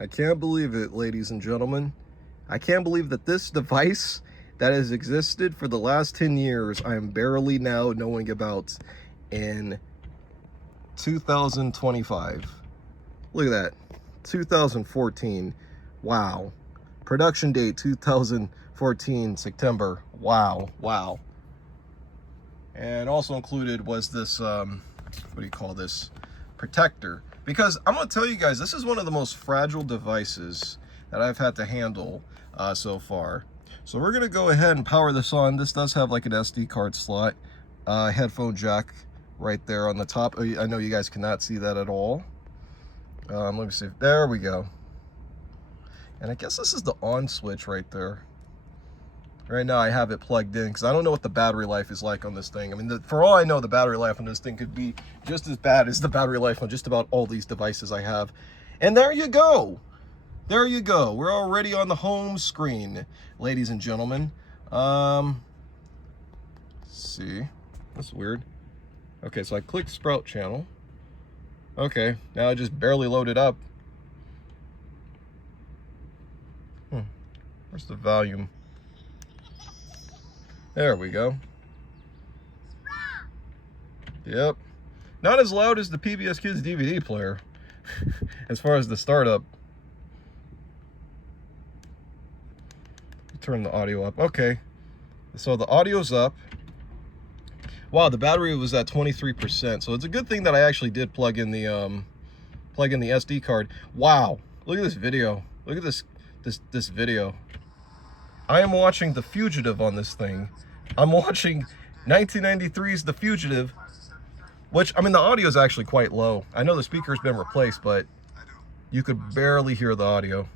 I can't believe it, ladies and gentlemen. I can't believe that this device that has existed for the last 10 years, I am barely now knowing about in 2025. Look at that, 2014. Wow. Production date 2014, September. Wow, wow. And also included was this, what do you call this? Protector. Because I'm going to tell you guys, this is one of the most fragile devices that I've had to handle so far. So we're going to go ahead and power this on. This does have like an SD card slot, headphone jack right there on the top. I know you guys cannot see that at all. Let me see. There we go. And I guess this is the on switch right there. Right now I have it plugged in because I don't know what the battery life is like on this thing. I mean, for all I know, the battery life on this thing could be just as bad as the battery life on just about all these devices I have. And there you go. There you go. We're already on the home screen, ladies and gentlemen. Let's see. That's weird. Okay, so I clicked Sprout channel. Okay, now I just barely loaded up. Where's the volume? There we go. Yep. Not as loud as the PBS Kids DVD player as far as the startup. Turn the audio up. Okay. So the audio's up. Wow, the battery was at 23%. So it's a good thing that I actually did plug in the SD card. Wow. Look at this video. Look at this video. I am watching The Fugitive on this thing. I'm watching 1993's The Fugitive, which, I mean, the audio is actually quite low. I know the speaker's been replaced, but you could barely hear the audio.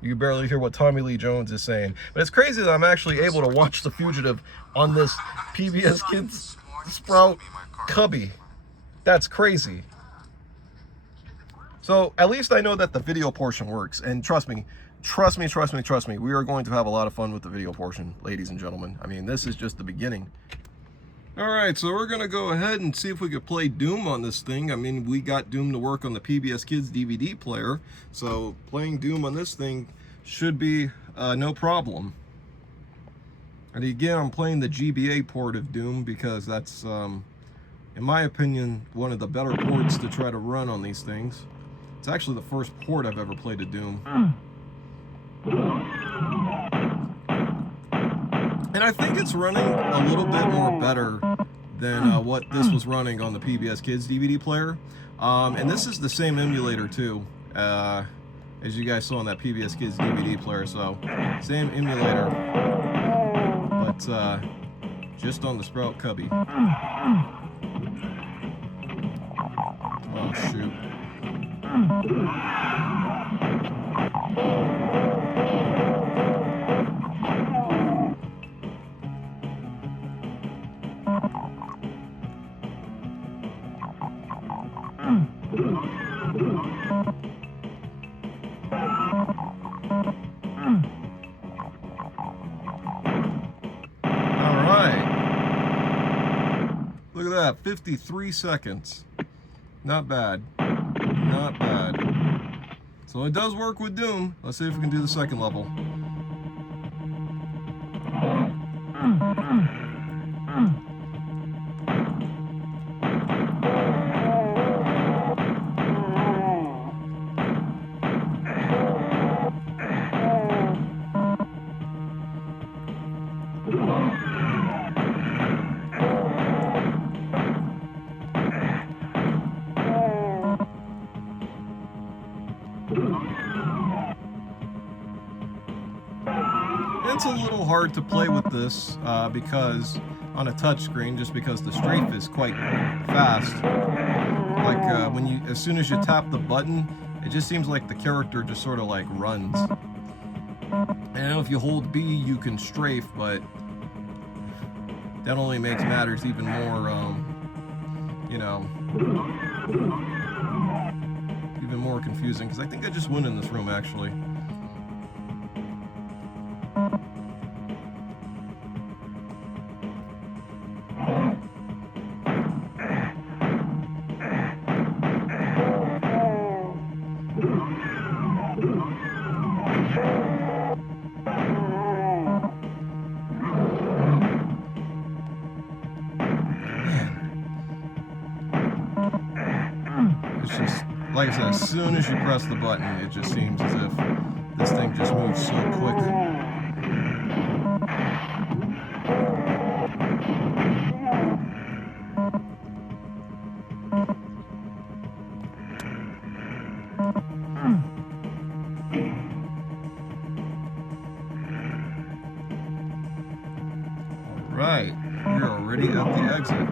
You can barely hear what Tommy Lee Jones is saying. But it's crazy that I'm actually able to watch The Fugitive on this PBS Kids Sprout Cubby. That's crazy. So at least I know that the video portion works. And trust me, we are going to have a lot of fun with the video portion, ladies and gentlemen. I mean, this is just the beginning. All right, so we're gonna go ahead and see if we could play Doom on this thing. I mean, we got Doom to work on the PBS Kids DVD player, so playing Doom on this thing should be no problem. And again, I'm playing the GBA port of Doom because that's, in my opinion, one of the better ports to try to run on these things. It's actually the first port I've ever played of Doom. And I think it's running a little bit more better than what this was running on the PBS Kids DVD player. And this is the same emulator too, as you guys saw on that PBS Kids DVD player. So, same emulator, but just on the Sprout Cubby. Oh, shoot. Look at that, 53 seconds. Not bad. Not bad. So it does work with Doom. Let's see if we can do the second level. It's a little hard to play with this because on a touchscreen, just because the strafe is quite fast. Like as soon as you tap the button, it just seems like the character just sort of like runs. And I know if you hold B, you can strafe, but that only makes matters even more, you know, even more confusing. Because I think I just went in this room actually. It's just, like I said, as soon as you press the button, it just seems as if this thing just moves so quick. All right, we're already at the exit.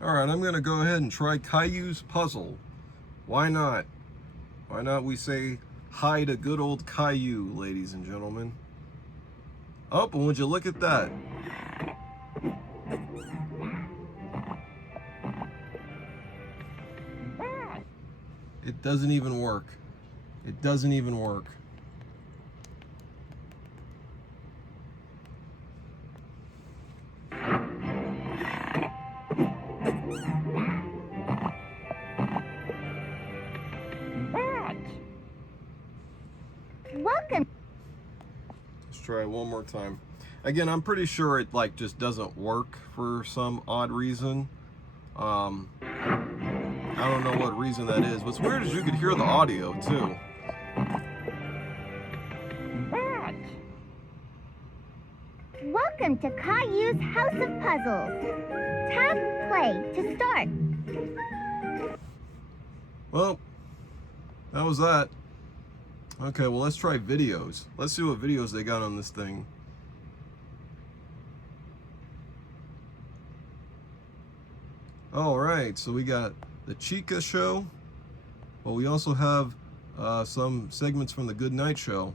All right, I'm gonna go ahead and try Caillous Puzzle. Why not? Why not we say hi to good old Caillou, ladies and gentlemen. Oh, and would you look at that? It doesn't even work. It doesn't even work. Welcome. Let's try it one more time. Again, I'm pretty sure it like just doesn't work for some odd reason. I don't know what reason that is. What's weird is you could hear the audio too. Welcome to Caillou's House of Puzzles. Tap play to start. Well, that was that. Okay, well, let's try videos. Let's see what videos they got on this thing. All right, so we got the Chica show, but we also have some segments from the Good Night Show.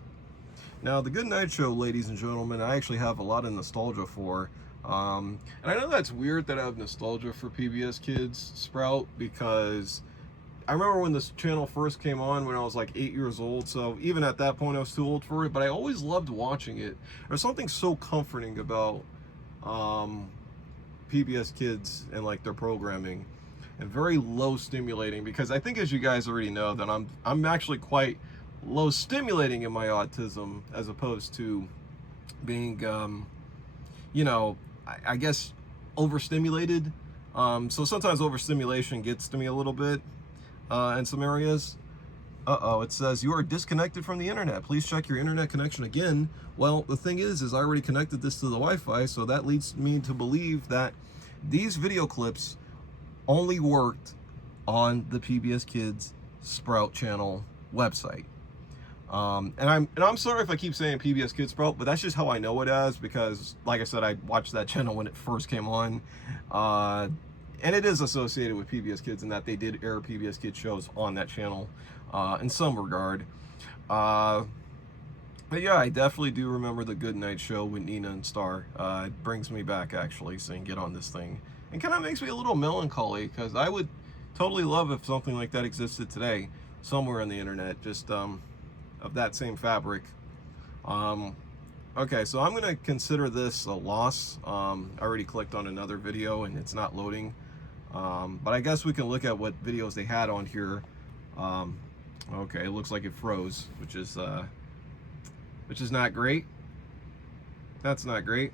Now, the Good Night Show, ladies and gentlemen, I actually have a lot of nostalgia for. And I know that's weird that I have nostalgia for PBS Kids Sprout, because I remember when this channel first came on when I was like 8 years old, so even at that point I was too old for it, but I always loved watching it. There's something so comforting about PBS Kids and like their programming, and very low stimulating, because I think, as you guys already know, that I'm actually quite low stimulating in my autism, as opposed to being you know, I guess overstimulated. So sometimes overstimulation gets to me a little bit in some areas. It says you are disconnected from the internet. Please check your internet connection again. Well, the thing is I already connected this to the Wi-Fi, so that leads me to believe that these video clips only worked on the PBS Kids Sprout channel website. And I'm sorry if I keep saying PBS Kids Sprout, but that's just how I know it as, because, like I said, I watched that channel when it first came on. And it is associated with PBS Kids in that they did air PBS Kids shows on that channel in some regard. But yeah, I definitely do remember the Good Night Show with Nina and Star. It brings me back, actually, saying get on this thing. And kind of makes me a little melancholy, because I would totally love if something like that existed today, somewhere on the internet, just of that same fabric. Okay, so I'm going to consider this a loss. I already clicked on another video and it's not loading. But I guess we can look at what videos they had on here. Okay, it looks like it froze, which is not great. That's not great.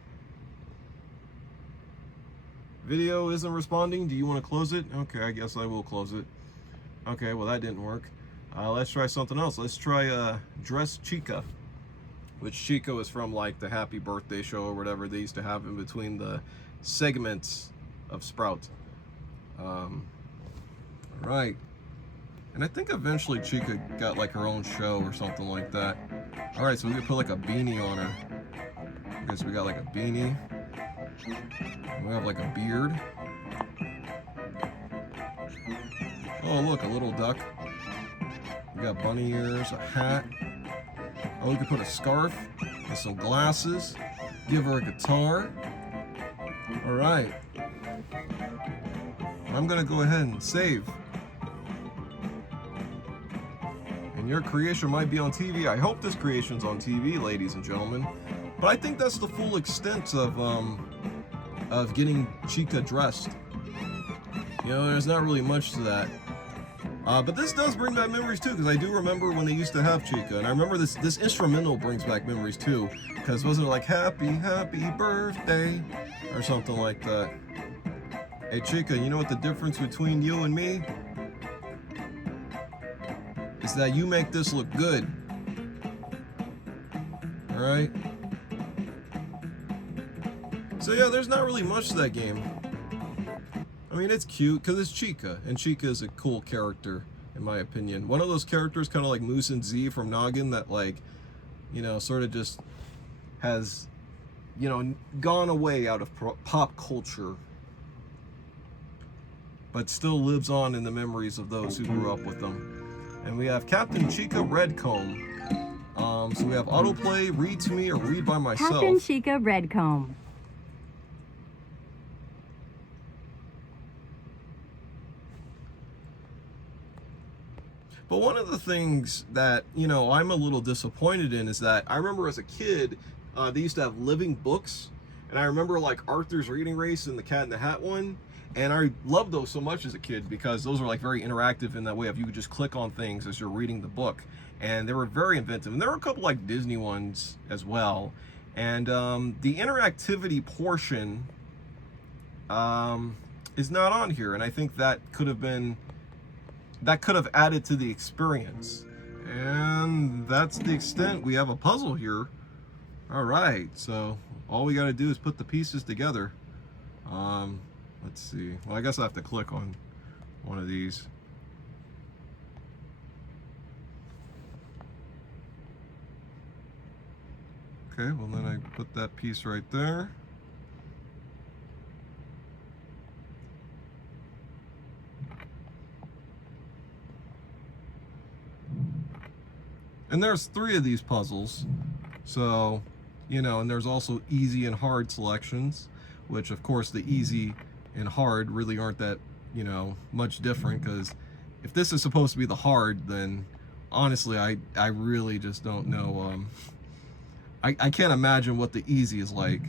Video isn't responding. Do you want to close it? Okay, I guess I will close it. Okay, well that didn't work. Let's try something else. Let's try Dress Chica, which Chica was from like the Happy Birthday show or whatever they used to have in between the segments of Sprout. All right. And I think eventually Chica got like her own show or something like that. All right, so we can put like a beanie on her. Okay, so we got like a beanie. We have like a beard. Oh, look, a little duck. We got bunny ears, a hat. Oh, we could put a scarf. and some glasses. Give her a guitar. All right. I'm gonna go ahead and save. And your creation might be on TV. I hope this creation's on TV, ladies and gentlemen. But I think that's the full extent of getting Chica dressed. You know, there's not really much to that. But this does bring back memories too, because I do remember when they used to have Chica, and I remember this instrumental brings back memories too, because wasn't it like happy birthday or something like that? Hey Chica, you know what the difference between you and me is? That you make this look good. All right. So yeah, there's not really much to that game. I mean, it's cute because it's Chica, and Chica is a cool character, in my opinion. One of those characters, kind of like Moose and Z from Noggin, that, like, you know, sort of just has, you know, gone away out of pop culture, but still lives on in the memories of those who grew up with them. And we have Captain Chica Redcomb. So we have autoplay, read to me, or read by myself. Captain Chica Redcomb. But one of the things that, you know, I'm a little disappointed in is that I remember as a kid, they used to have living books. And I remember like Arthur's Reading Race and the Cat in the Hat one. And I loved those so much as a kid because those were like very interactive in that way of you could just click on things as you're reading the book. And they were very inventive. And there were a couple like Disney ones as well. And the interactivity portion is not on here. And I think that could have added to the experience. And that's the extent. We have a puzzle here. All right, so all we got to do is put the pieces together. Let's see. Well, I guess I have to click on one of these. Okay, well then I put that piece right there. And there's 3 of these puzzles, so, you know, and there's also easy and hard selections, which of course the easy and hard really aren't that, you know, much different, because if this is supposed to be the hard, then honestly I really just don't know. I can't imagine what the easy is like.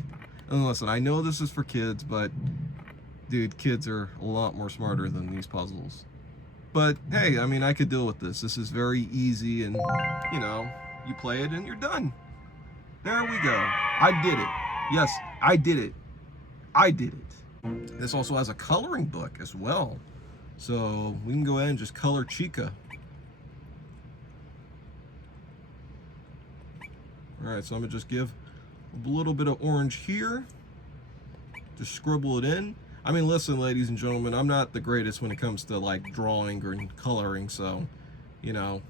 And listen, I know this is for kids, but dude, kids are a lot more smarter than these puzzles. But hey, I mean, I could deal with this. This is very easy, and you know, you play it and you're done. There we go. I did it. Yes, I did it. I did it. This also has a coloring book as well. So we can go ahead and just color Chica. All right, so I'm gonna just give a little bit of orange here. Just scribble it in. I mean, listen, ladies and gentlemen, I'm not the greatest when it comes to like drawing or coloring, so, you know,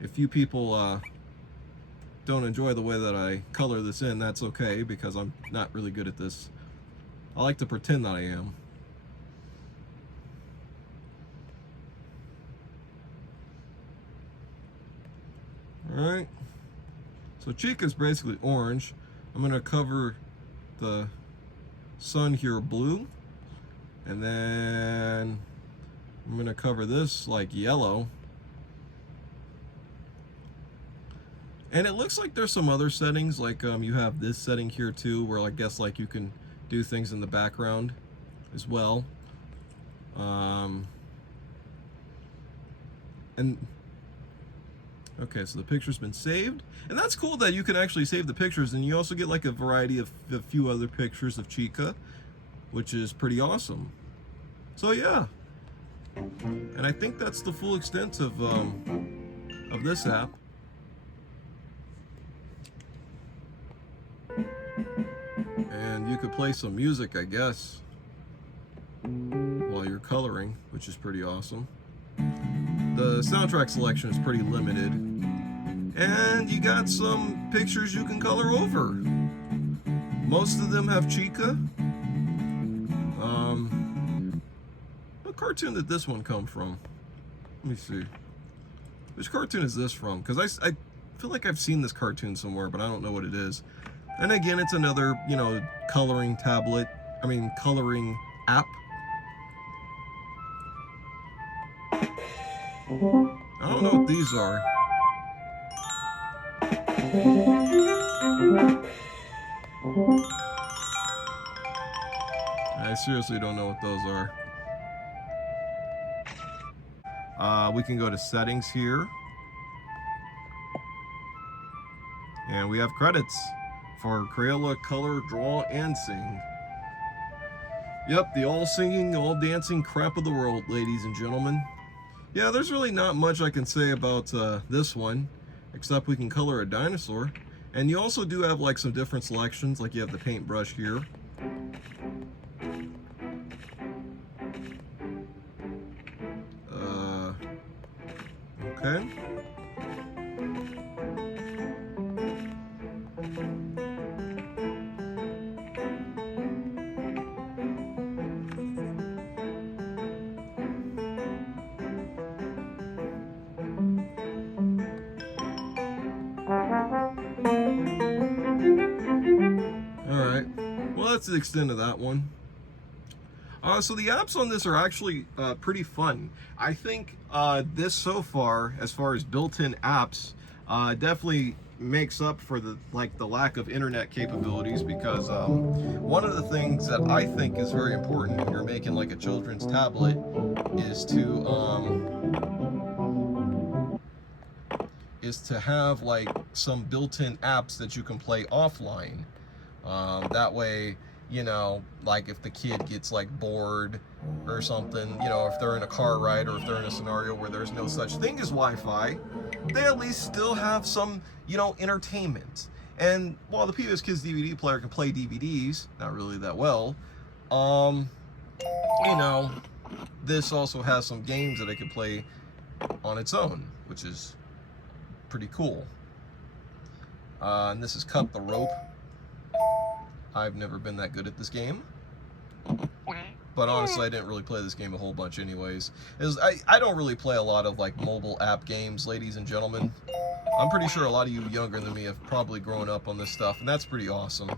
if you people don't enjoy the way that I color this in, that's okay, because I'm not really good at this. I like to pretend that I am. All right, so Chica's basically orange. I'm gonna cover the sun here blue. And then I'm gonna cover this like yellow. And it looks like there's some other settings, like you have this setting here too, where I guess like you can do things in the background as well. And okay, so the picture's been saved. And that's cool that you can actually save the pictures, and you also get like a variety of a few other pictures of Chica, which is pretty awesome. So yeah, and I think that's the full extent of this app. And you could play some music, I guess, while you're coloring, which is pretty awesome. The soundtrack selection is pretty limited, and you got some pictures you can color over. Most of them have Chica. What cartoon did this one come from? Let me see. Which cartoon is this from? Because I I feel like I've seen this cartoon somewhere, but I don't know what it is. And again, it's another, you know, coloring tablet. I mean, coloring app. I don't know what these are. I seriously don't know what those are. We can go to settings here. And we have credits for Crayola Color, Draw, and Sing. Yep, the all singing, all dancing crap of the world, ladies and gentlemen. Yeah, there's really not much I can say about this one, except we can color a dinosaur. And you also do have like some different selections, like you have the paintbrush here. Okay. Alright, well that's the extent of that one. So the apps on this are actually pretty fun. I think this so far as built-in apps, definitely makes up for the lack of internet capabilities, because one of the things that I think is very important when you're making like a children's tablet is to have like some built-in apps that you can play offline. That way, you know, like if the kid gets like bored or something, you know, if they're in a car ride or if they're in a scenario where there's no such thing as Wi-Fi, they at least still have some, you know, entertainment. And while the PBS Kids DVD player can play DVDs, not really that well, you know, this also has some games that it can play on its own, which is pretty cool. And this is Cut the Rope. I've never been that good at this game, but honestly I didn't really play this game a whole bunch anyways. I don't really play a lot of like mobile app games, ladies and gentlemen. I'm pretty sure a lot of you younger than me have probably grown up on this stuff, and that's pretty awesome.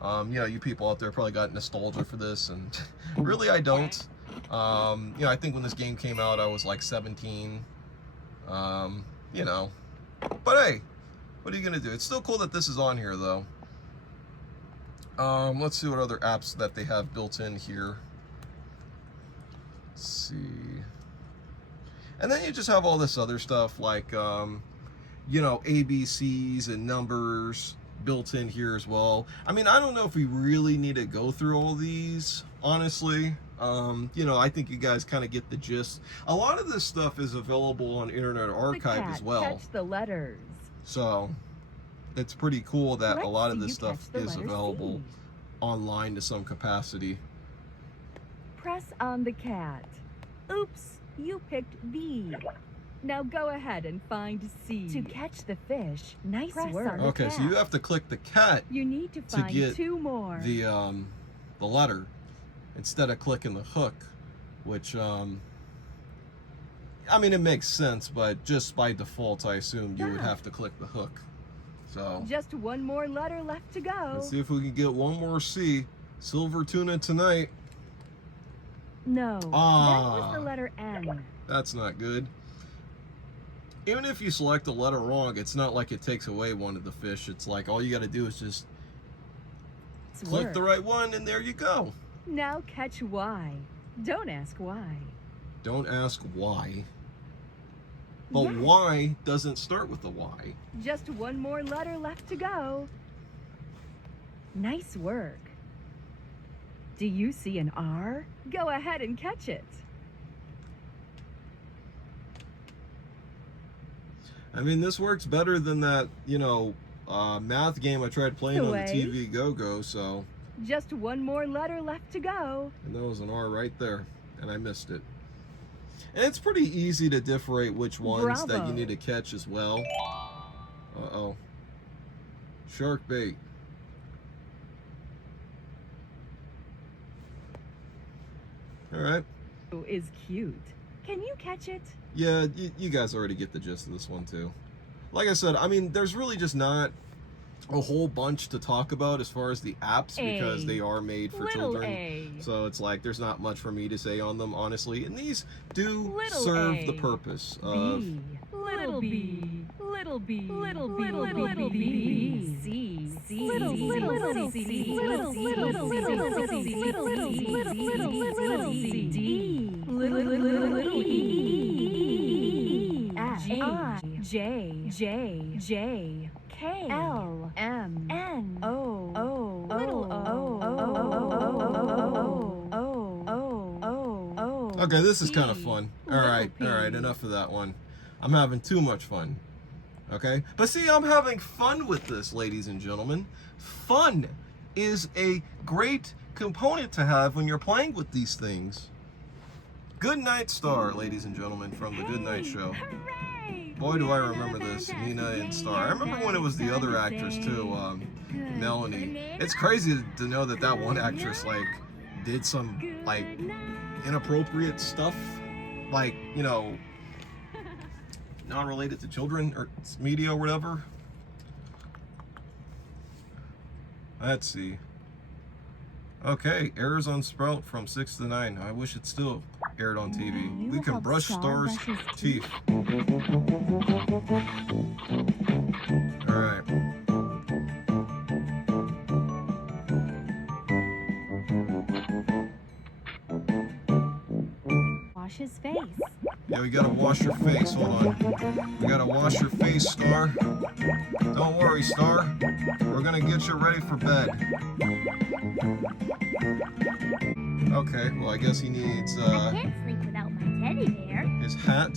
You know, you people out there probably got nostalgia for this, and really I don't. You know, I think when this game came out I was like 17, you know, but hey, what are you gonna do? It's still cool that this is on here though. Let's see what other apps that they have built in here. Let's see. And then you just have all this other stuff like, you know, ABCs and numbers built in here as well. I mean, I don't know if we really need to go through all these, honestly. You know, I think you guys kind of get the gist. A lot of this stuff is available on Internet Archive as well. Catch the letters. So it's pretty cool that a lot of this stuff is available online to some capacity. Press on the cat. Oops, you picked B. Now go ahead and find C. To catch the fish, nice work. Okay, so you have to click the cat you need to find get two more. The letter instead of clicking the hook, which I mean, it makes sense, but just by default I assumed you would have to click the hook. So just one more letter left to go. Let's see if we can get one more C. Silver tuna tonight. No, that was the letter N. That's not good. Even if you select a letter wrong, it's not like it takes away one of the fish. It's like all you got to do is just click the right one, and there you go. Now catch Y. Don't ask why. Don't ask why. But Y doesn't start with a Y. Just one more letter left to go. Nice work. Do you see an R? Go ahead and catch it. I mean, this works better than that, you know, math game I tried playing on the TV Go-Go, so. Just one more letter left to go. And there was an R right there, and I missed it. And it's pretty easy to differentiate which ones that you need to catch as well. Uh-oh. Shark bait. Alright. Is cute. Can you catch it? Yeah, you guys already get the gist of this one too. like I said, I mean, there's really just not a whole bunch to talk about as far as the apps because they are made for children. So it's like there's not much for me to say on them, honestly. And these do serve the purpose of little b, little b, little b, little b, c, little c, little c, little c, little c, d, little e, f, j, K, L, M, N, O, Okay, this is kind of fun. All right, enough of that one. I'm having too much fun. Okay? But see, I'm having fun with this, ladies and gentlemen. Fun is a great component to have when you're playing with these things. Good Night Star, ladies and gentlemen, from the Good Night Show. Boy, do I remember this, Nina and Star. I remember when it was the other actress too, Melanie. It's crazy to know that that one actress like did some like inappropriate stuff, like, you know, not related to children or media or whatever. Let's see. Okay, airs on Sprout from 6 to 9. I wish it still aired on TV. We can brush Star's teeth. Alright. Wash his face. Yeah, we gotta wash your face. Hold on. We gotta wash your face, Star. Don't worry, Star. We're gonna get you ready for bed. Okay, well, I guess he needs I can't sleep without my teddy bear. his hat,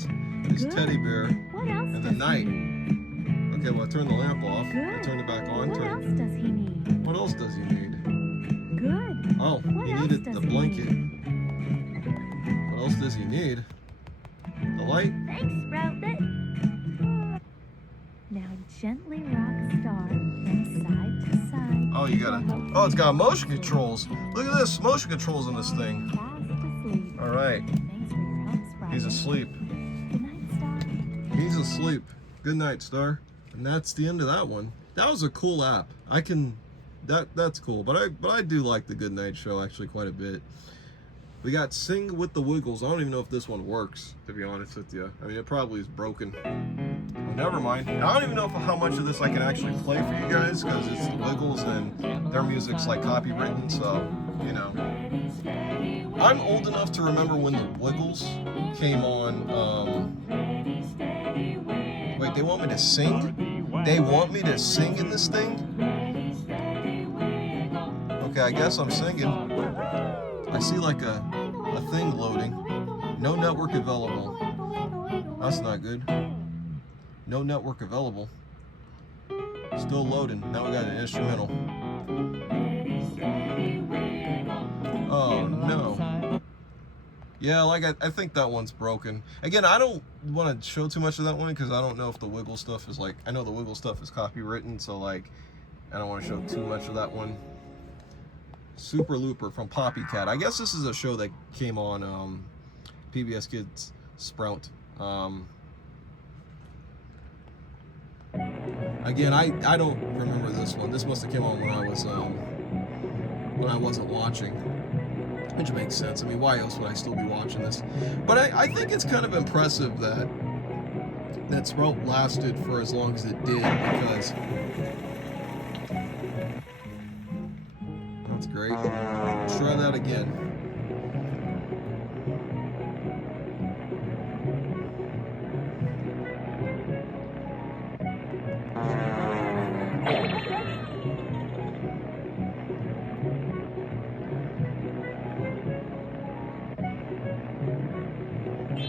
his teddy bear, What else and the does night. he need? Okay, well, I turned the lamp off. I Good. turned it back on. What else does he need? What else does he need? Good. Oh, What he else needed does the he blanket. need? What else does he need? The light? Thanks, Sproutlet. Now gently rock Star from side to side. Oh, you gotta. Oh, it's got motion controls. Look at this, motion controls in this thing. Fast asleep. All right, Thanks for your help, Sprout. he's asleep. Good night, Star. He's asleep. Good night, Star. And that's the end of that one. That was a cool app. I can. That's cool. But I do like the Good Night Show actually quite a bit. We got Sing with the Wiggles. I don't even know if this one works, to be honest with you. I mean, it probably is broken. Well, never mind. I don't even know how much of this I can actually play for you guys, because it's the Wiggles and their music's like copywritten, so, you know. I'm old enough to remember when the Wiggles came on. Wait, they want me to sing? They want me to sing in this thing? Okay, I guess I'm singing. I see like a thing loading. No network available. That's not good. No network available. Still loading. Now we got an instrumental. Oh no. Yeah, like I think that one's broken. Again, I don't want to show too much of that one because I don't know if the Wiggle stuff is like, I know the Wiggle stuff is copywritten, so like I don't want to show too much of that one. Super Looper from Poppy Cat. I guess this is a show that came on PBS Kids Sprout. Again, I don't remember this one. This must have came on when I wasn't watching, which makes sense. I mean, why else would I still be watching this? But I think it's kind of impressive that Sprout lasted for as long as it did, because that's great. Let's try that again.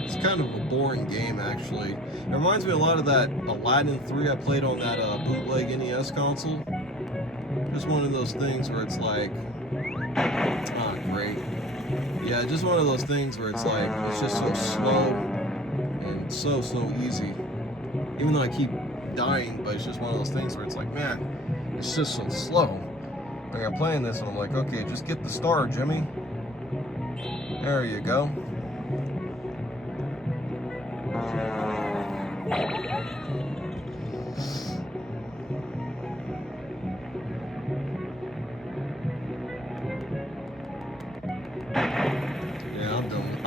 It's kind of a boring game, actually. It reminds me a lot of that Aladdin 3 I played on that bootleg NES console. Just one of those things where it's like, oh, great. Yeah, just one of those things where it's like, it's just so slow and so easy. Even though I keep dying, but it's just one of those things where it's like, man, it's just so slow. Like I'm playing this and I'm like, okay, just get the star, Jimmy. There you go.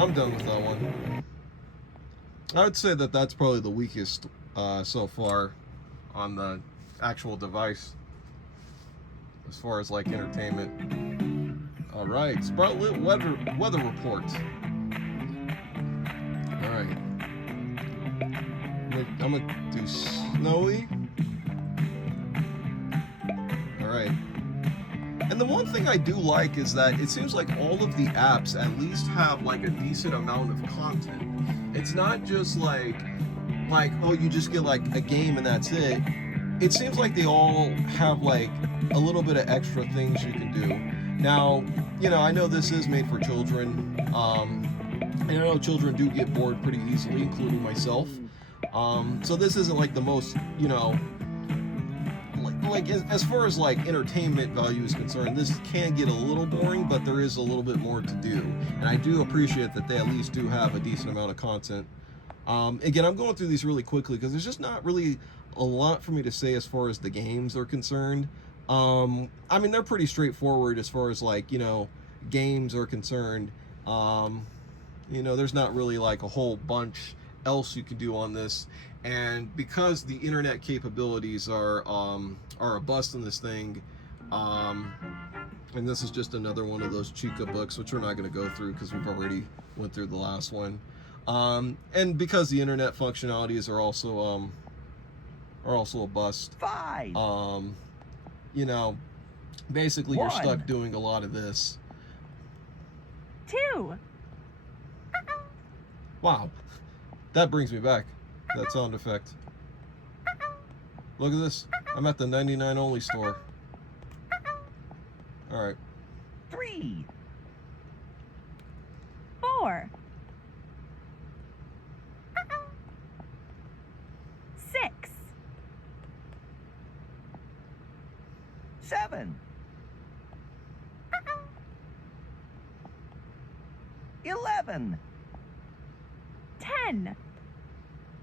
I'm done with that one. I would say that that's probably the weakest so far on the actual device as far as like entertainment. All right, Spotlit weather report. All right, I'm gonna do snowy. All right. And the one thing I do like is that it seems like all of the apps at least have like a decent amount of content. It's not just like oh, you just get like a game and that's it. It seems like they all have like a little bit of extra things you can do. Now, you know, I know this is made for children. And I know children do get bored pretty easily, including myself. So this isn't like the most, you know, like as far as like entertainment value is concerned, this can get a little boring, but there is a little bit more to do, and I do appreciate that they at least do have a decent amount of content. Again, I'm going through these really quickly because there's just not really a lot for me to say as far as the games are concerned. I mean, they're pretty straightforward as far as like, you know, games are concerned. You know, there's not really like a whole bunch else you can do on this. And because the internet capabilities are a bust in this thing, and this is just another one of those Chica books, which we're not going to go through because we've already went through the last one. And because the internet functionalities are also a bust. 5. You know, basically you're 1. stuck doing a lot of this. 2. Wow, that brings me back. That sound effect. Look at this. I'm at the 99 only store. All right. 3. 4. 6. 7. 11. 10.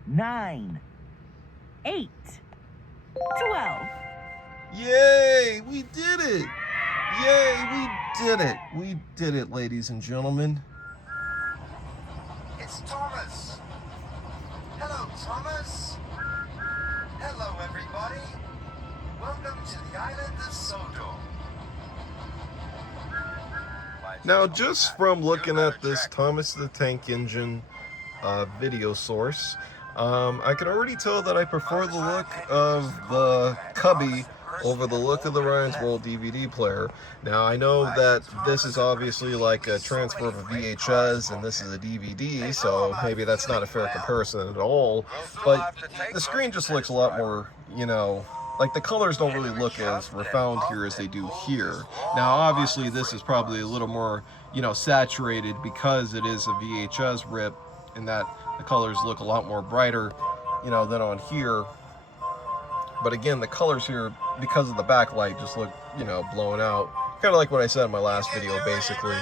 9. 8. 12. Yay! We did it! Yay! We did it! We did it, ladies and gentlemen. It's Thomas. Hello, Thomas. Hello, everybody. Welcome to the island of Sodor. Now, just from looking at this Thomas the Tank Engine video source, I can already tell that I prefer the look of the Cubby over the look of the Ryan's World DVD player. Now, I know that this is obviously like a transfer of a VHS and this is a DVD, so maybe that's not a fair comparison at all, but the screen just looks a lot more, you know, like the colors don't really look as refined here as they do here. Now, obviously, this is probably a little more, you know, saturated because it is a VHS rip, and that the colors look a lot more brighter, you know, than on here. But again, the colors here, because of the backlight, just look, you know, blown out. Kind of like what I said in my last video, basically.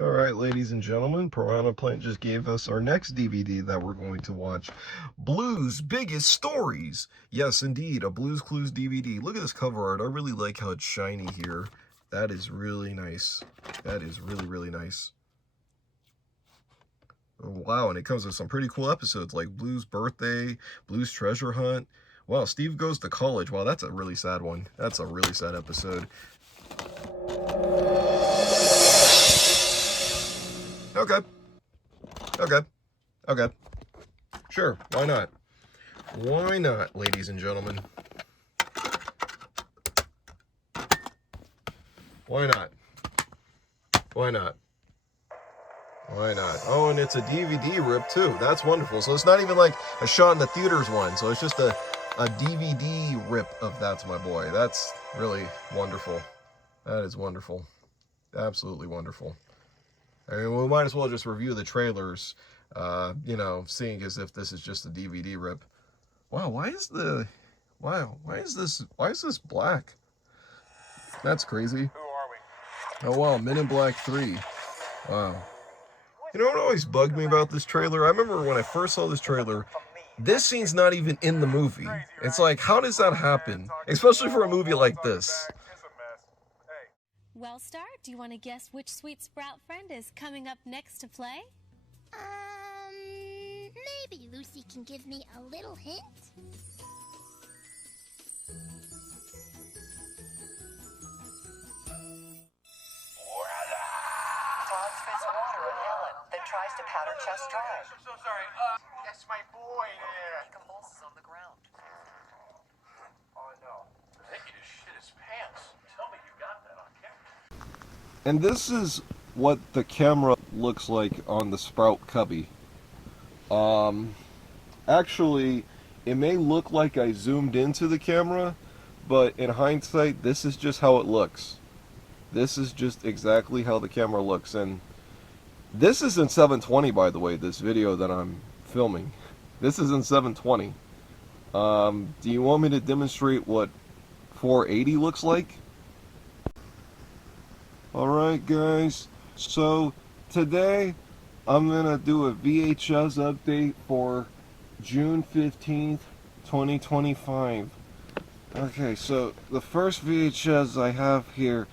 All right, ladies and gentlemen, Piranha Plant just gave us our next DVD that we're going to watch. Blue's Biggest Stories. Yes, indeed, a Blue's Clues DVD. Look at this cover art. I really like how it's shiny here. That is really nice. That is really, really nice. Oh, wow, and it comes with some pretty cool episodes like Blue's Birthday, Blue's Treasure Hunt. Wow, Steve Goes to College. Wow, that's a really sad one. That's a really sad episode. Okay. Okay. Okay. Sure. Why not? Why not, ladies and gentlemen? Why not? Why not? Why not? Oh, and it's a DVD rip too. That's wonderful. So it's not even like a shot in the theaters one. So it's just a DVD rip of That's My Boy. That's really wonderful. That is wonderful. Absolutely wonderful. I mean, we might as well just review the trailers, you know, seeing as if this is just a DVD rip. Wow, why is this black? That's crazy. Oh wow, Men in Black 3. Wow. You know what always bugged me about this trailer? I remember when I first saw this trailer, this scene's not even in the movie. It's like, how does that happen? Especially for a movie like this. Well, Star, do you want to guess which sweet sprout friend is coming up next to play? Maybe Lucy can give me a little hint? Todd spits water on Helen, then tries to pat her chest dry. So sorry. That's my boy there. He convulses on the ground. Oh no. I think he just shit his pants. Tell me you got that on camera. And this is what the camera looks like on the Sprout Cubby. Actually, it may look like I zoomed into the camera, but in hindsight, this is just how it looks. This is just exactly how the camera looks. And this is in 720, by the way, this video that I'm filming. This is in 720. Do you want me to demonstrate what 480 looks like? Alright guys, so today I'm gonna do a VHS update for June 15th, 2025. Okay, so the first VHS I have here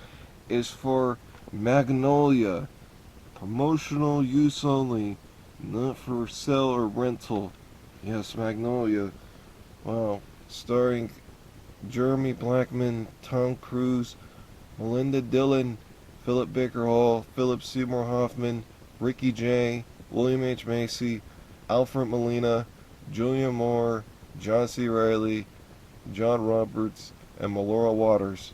is for Magnolia. Promotional use only, not for sale or rental. Yes, Magnolia. Wow, starring Jeremy Blackman, Tom Cruise, Melinda Dillon, Philip Baker Hall, Philip Seymour Hoffman, Ricky Jay, William H. Macy, Alfred Molina, Julia Moore, John C. Reilly, John Roberts, and Melora Waters.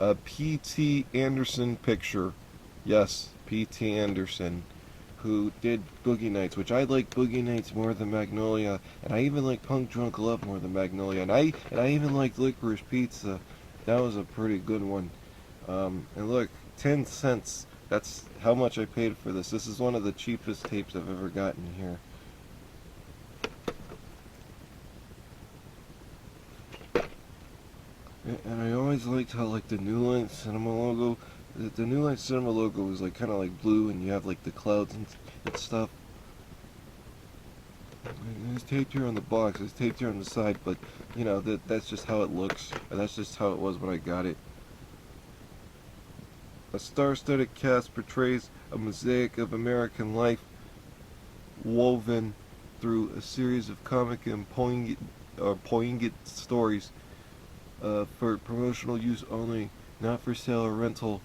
A P.T. Anderson picture. Yes, P.T. Anderson, who did Boogie Nights, which I like Boogie Nights more than Magnolia, and I even like Punk Drunk Love more than Magnolia, and I even like Licorice Pizza. That was a pretty good one. And look, 10 cents. That's how much I paid for this. This is one of the cheapest tapes I've ever gotten here. And I always liked how like the New Line Cinema logo, the New Line Cinema logo is like kind of like blue, and you have like the clouds and stuff. It's taped here on the box. It's taped here on the side, but you know that's just how it looks. And that's just how it was when I got it. A star-studded cast portrays a mosaic of American life, woven through a series of comic and poignant stories. For promotional use only, not for sale or rental.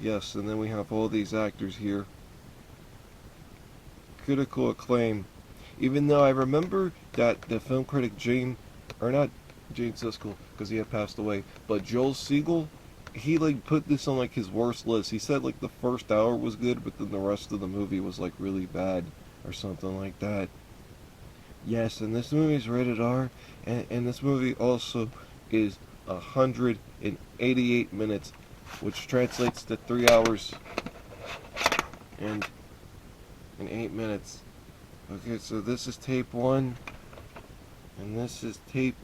Yes, and then we have all these actors here. Critical acclaim. Even though I remember that the film critic Jane Siskel, because he had passed away, but Joel Siegel, he like put this on like his worst list. He said like the first hour was good, but then the rest of the movie was like really bad or something like that. Yes, and this movie is rated R, and this movie also is 188 minutes, which translates to 3 hours and 8 minutes. Okay, so this is tape 1, and this is tape,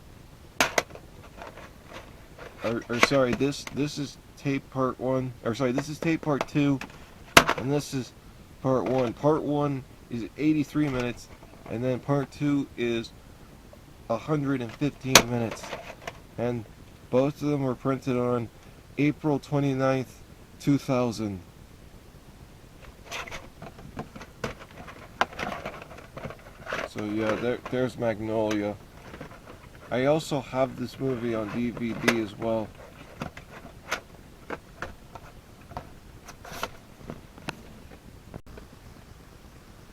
sorry, this is tape part 1, or sorry, this is tape part 2, and this is part 1. Part 1 is 83 minutes, and then part 2 is 115 minutes, and both of them were printed on April 29th, 2000. So yeah, there's Magnolia. I also have this movie on DVD as well.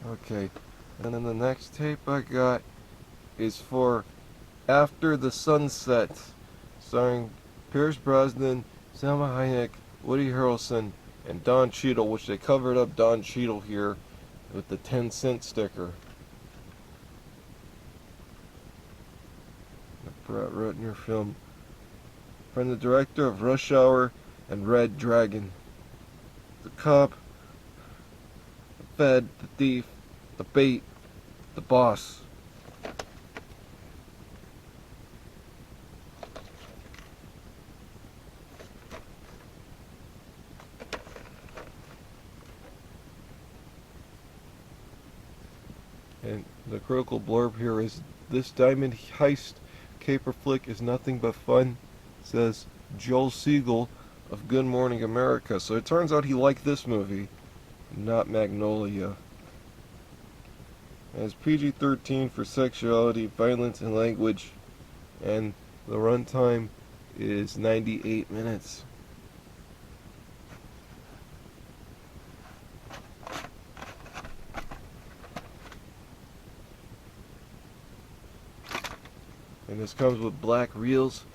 Okay, and then the next tape I got is for After the Sunset, starring Pierce Brosnan, Salma Hayek, Woody Harrelson, and Don Cheadle, which they covered up Don Cheadle here with the 10-cent sticker. The Brett Ratner film. From the director of Rush Hour and Red Dragon. The cop, the fed, the thief, the bait, the boss. And the critical blurb here is, this diamond heist caper flick is nothing but fun, says Joel Siegel of Good Morning America. So it turns out he liked this movie, not Magnolia. It has PG-13 for sexuality, violence, and language, and the runtime is 98 minutes. And this comes with black reels,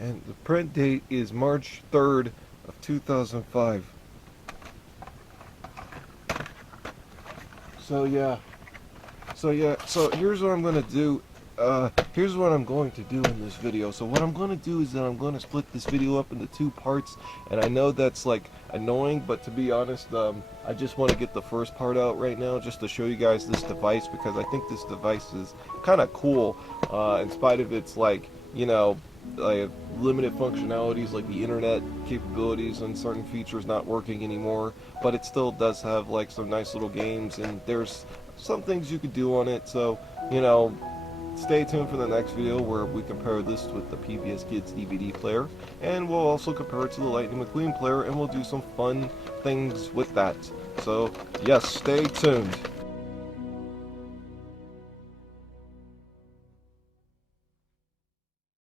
and the print date is March 3rd of 2005. So here's what I'm gonna do. Here's what I'm going to do in this video. So what I'm going to do is that I'm going to split this video up into 2 parts, and I know that's like annoying, but to be honest, I just want to get the first part out right now just to show you guys this device, because I think this device is kind of cool, in spite of its, like, you know, like limited functionalities like the internet capabilities and certain features not working anymore, but it still does have like some nice little games, and there's some things you could do on it. So, you know, stay tuned for the next video where we compare this with the PBS Kids DVD player, and we'll also compare it to the Lightning McQueen player, and we'll do some fun things with that. So yes, stay tuned.